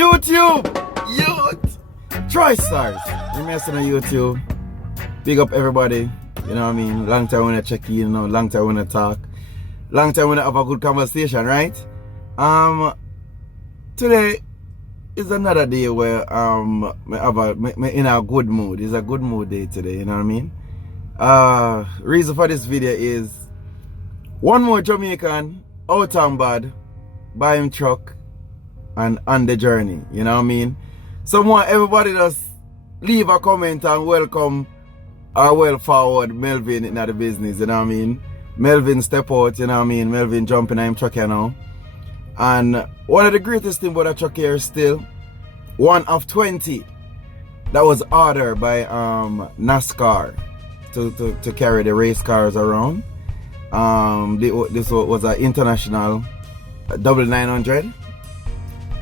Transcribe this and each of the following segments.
YouTube! Youth! Troy Stars! I'm messing on YouTube. Big up everybody. You know what I mean? Long time when I check in, you know, long time when I talk. Long time when I have a good conversation, right? Today is another day where I'm in a good mood. It's a good mood day today, you know what I mean? Reason for this video is one more Jamaican out and bad, buy him truck and on the journey, you know what I mean? Someone, everybody just leave a comment and welcome or well forward Melvin in the business, you know what I mean? Melvin step out, you know what I mean? Melvin jumping in him truck here now. And one of the greatest things about the truck here is still one of 20 that was ordered by Nascar to carry the race cars around. This was an international double 900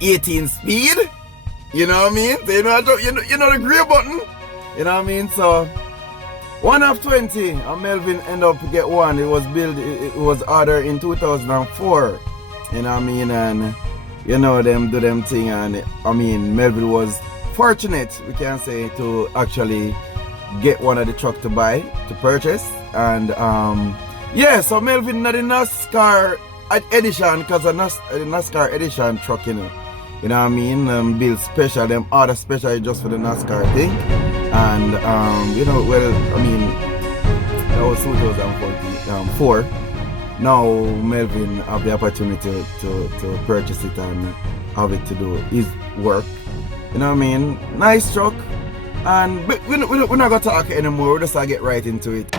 18 speed, you know what I mean? So you know the gray button, you know what I mean? So one of 20 and Melvin ended up to get one. It was ordered in 2004, you know what I mean? And you know them do them thing, and I mean Melvin was fortunate, we can say, to actually get one of the truck to purchase. And yeah, so Melvin not the NASCAR edition, because the NASCAR edition truck, you know what I mean, build special, them order special just for the NASCAR thing. And you know, well, I mean, that was 2004. Now Melvin have the opportunity to purchase it and have it to do his work, you know what I mean? Nice truck. And we're not gonna talk anymore, we're just gonna get right into it.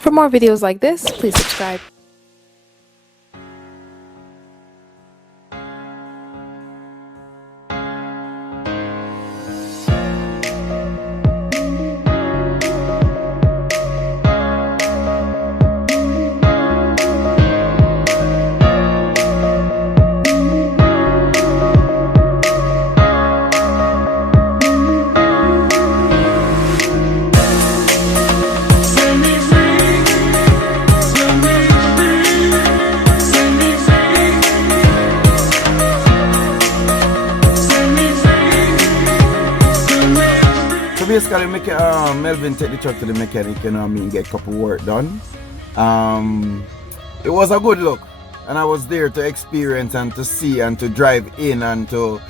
For more videos like this, please subscribe. Basically, Melvin take the truck to the mechanic, you know what I mean, get a couple work done. It was a good look, and I was there to experience and to see and to drive in and to,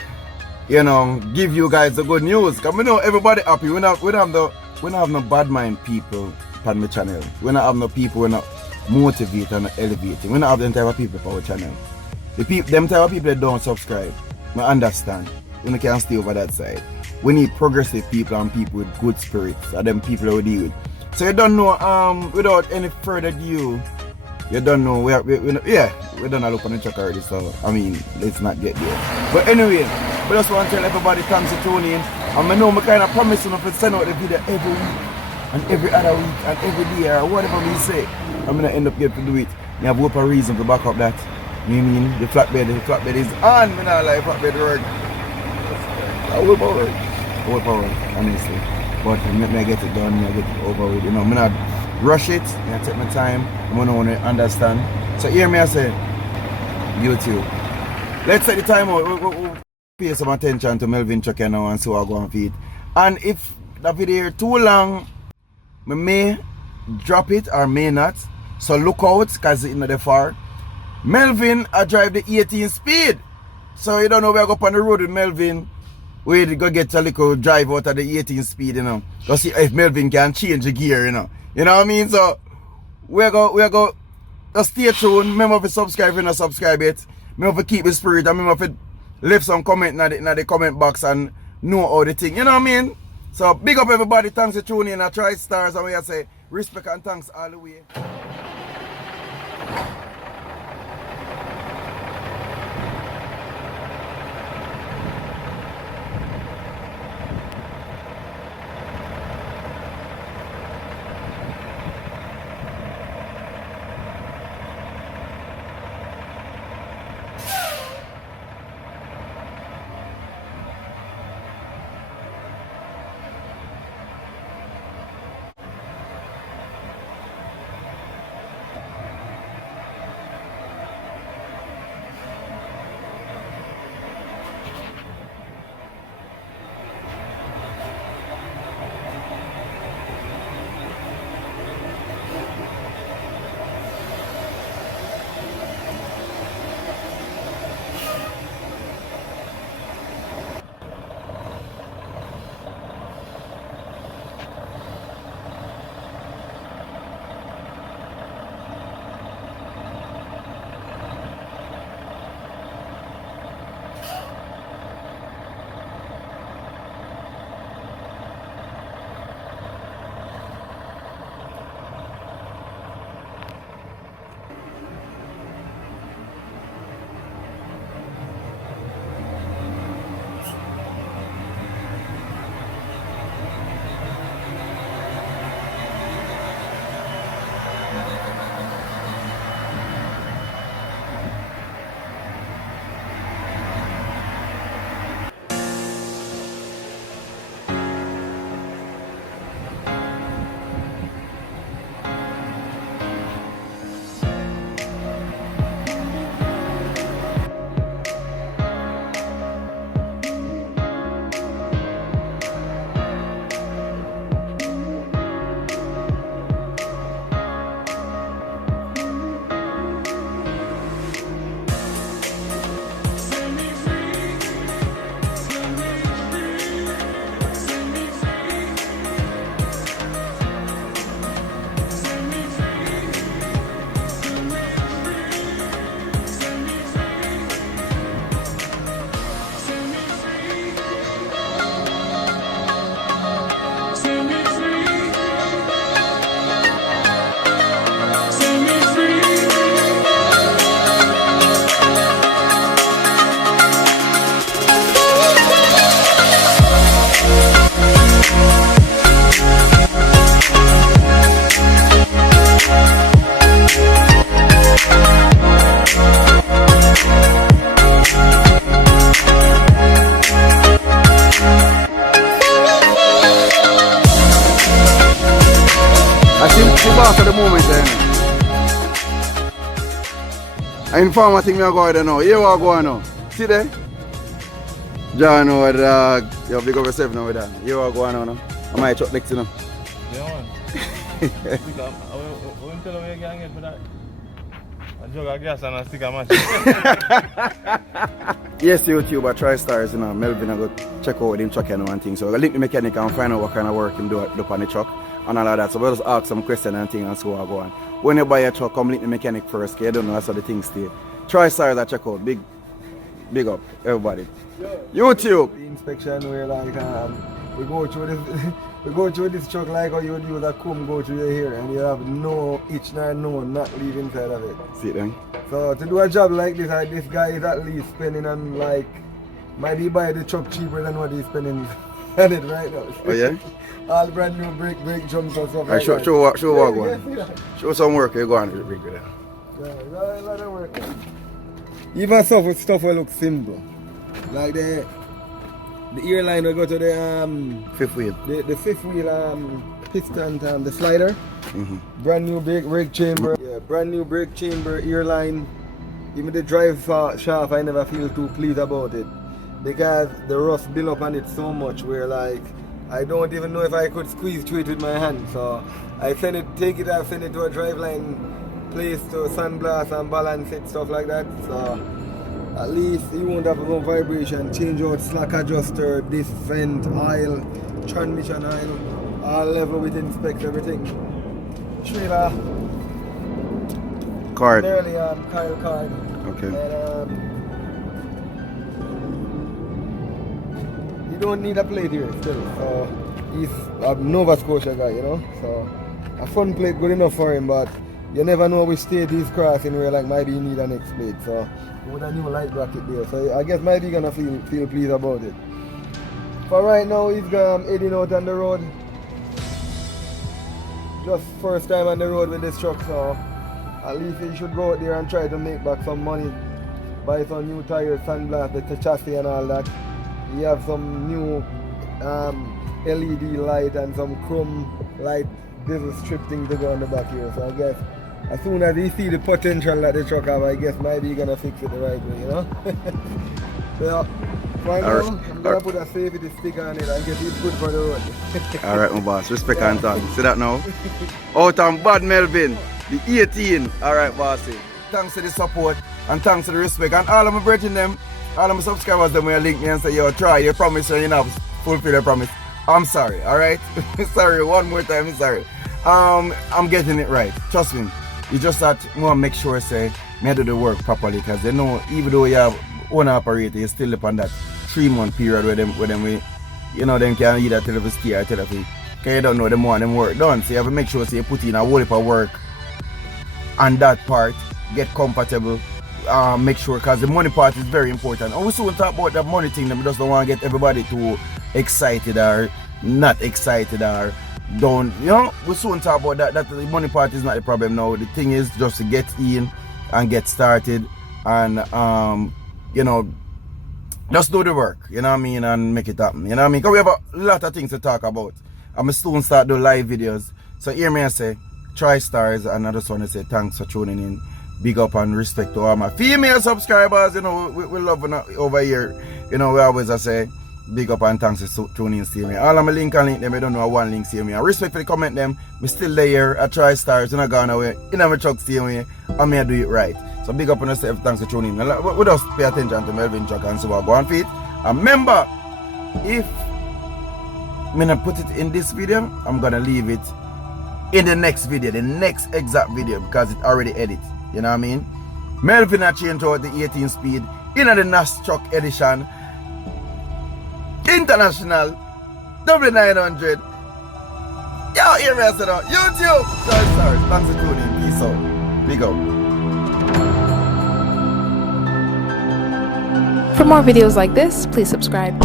you know, give you guys the good news. Because we know everybody happy. We don't have no bad mind people on my channel. We don't have no people who not motivate and not elevating. We don't have them type of people for our channel. Them type of people that don't subscribe, I understand. We can't stay over that side. We need progressive people and people with good spirits, and them people that we deal with. So you don't know, without any further ado, you don't know, we done a look on the truck already, so I mean, let's not get there. But anyway, we just want to tell everybody thanks for tuning in. And I know I kind of promise you to send out the video every week, and every other week, and every day, or whatever we say. I'm going to end up getting to do it. I have hope a reason to back up that. You know what I mean? The flatbed is on, I don't like flatbed work. I will power, honestly. But I get it done, I get it over with. You know, I'm not rush it, I take my time, I'm gonna want to understand. So hear me, I say, YouTube. Let's take the time out, we'll pay some attention to Melvin truck now and see what I go on feed. And if the video is too long, I may drop it or may not. So look out, because it's not that far. Melvin, I drive the 18 speed. So you don't know where I go up on the road with Melvin. We go get a little drive out of the 18 speed, you know. Go see if Melvin can change the gear, you know. You know what I mean? So we go just stay tuned. Remember to subscribe if you not subscribe yet. Remember to keep the spirit, and remember to leave some comment in the comment box and know all the thing. You know what I mean? So big up everybody, thanks for tuning in. I try stars, and we say respect and thanks all the way. I inform I think me go there now. Here we go now. See there? John over dog. You big up yourself now with that. Here we go now. I might truck next to them. Yeah, man. I won't tell you where you can get for that. A jug of gas and a stick of match. Yes, YouTube, I try stars, you know. Melvin, I go check out with him truck and one thing. So I link the mechanic and find out what kind of work him do on the truck and all of that. So we'll just ask some questions and things and so I go on. When you buy a truck, come link the mechanic first, because you don't know that's how the things stay. Try stars I check out. Big up, everybody. YouTube! The inspection where like we go through this truck like how you would use a comb go through your hair and you have no itch nor no not leave inside of it. See it then? So to do a job like this guy is at least spending on like might be buy the truck cheaper than what he's spending on it right now. Oh yeah? All brand new brake jumps and stuff Right, like that. show what go Yeah, on. Show some work you go on with the brake with that. Yeah, a lot of work. Even stuff will look simple. Like the airline will go to the Fifth wheel. the fifth wheel piston the slider. Brand new brake chamber. Yeah, brand new brake chamber, airline. Even the drive shaft I never feel too pleased about it. Because the rust built up on it so much where like I don't even know if I could squeeze through it with my hand. So I send it to a driveline place to sandblast and balance it, stuff like that. So at least you won't have no vibration. Change out slack adjuster, this vent, oil, transmission oil, all level with inspect everything. Trailer, Card. barely Kyle card. Okay. And you don't need a plate here still. So he's a Nova Scotia guy, you know. So a front plate good enough for him, but you never know which state he's crossing where like maybe you need a next plate. So with a new light bracket there. So I guess maybe gonna feel pleased about it. For right now he's heading out on the road. Just first time on the road with this truck, so at least he should go out there and try to make back some money. Buy some new tires, sandblast, the chassis and all that. He have some new LED light and some chrome light diesel strip thing to go on the back here. So I guess as soon as he see the potential that the truck have, I guess maybe he's gonna fix it the right way, you know? So right now, I'm gonna put a safety sticker on it and get it good for the road. Alright my boss, respect and thanks. See that now? Out on Bad Melvin, the 18. Alright bossy. Thanks for the support and thanks for the respect. And all of my brethren them, all of my subscribers them will link me and say, yo, try, you promise and you know fulfill your promise. I'm sorry, alright? Sorry, one more time, sorry. I'm getting it right. Trust me. You just have to want to make sure say me do the work properly, because they know even though you have one operator, you still up on that 3-month period where them we, you know, them can either tell if it's steer or tell if it, because you don't know them want them work done. So you have to make sure say you put in a whole heap of work on that part, get compatible, make sure, because the money part is very important. And we soon talk about that money thing, we just don't want to get everybody too excited or not excited or don't, you know, we soon talk about that the money part is not the problem now. The thing is just to get in and get started and you know, just do the work, you know what I mean, and make it happen, you know what I mean, because we have a lot of things to talk about. I'm soon start doing live videos, so hear me and say try stars, and I just want to say thanks for tuning in. Big up and respect to all my female subscribers, you know, we love over here, you know, we always say big up and thanks for tuning in, see me. All of my link and link them, I don't know one link, see me. And respect for the comment them, me still there, I try stars, and I gone away, in my truck, see me, and me I do it right. So big up on yourself, thanks for tuning in. We just pay attention to Melvin truck and so on, go on feet. And remember, if me not put it in this video, I'm gonna leave it in the next video, the next exact video, because it already edit, you know what I mean? Melvin I changed out the 18 speed, in the Nascar truck edition, International W900. Yo, here we are, YouTube. Sorry. Thanks for tuning in. Peace out. Big up. For more videos like this, please subscribe.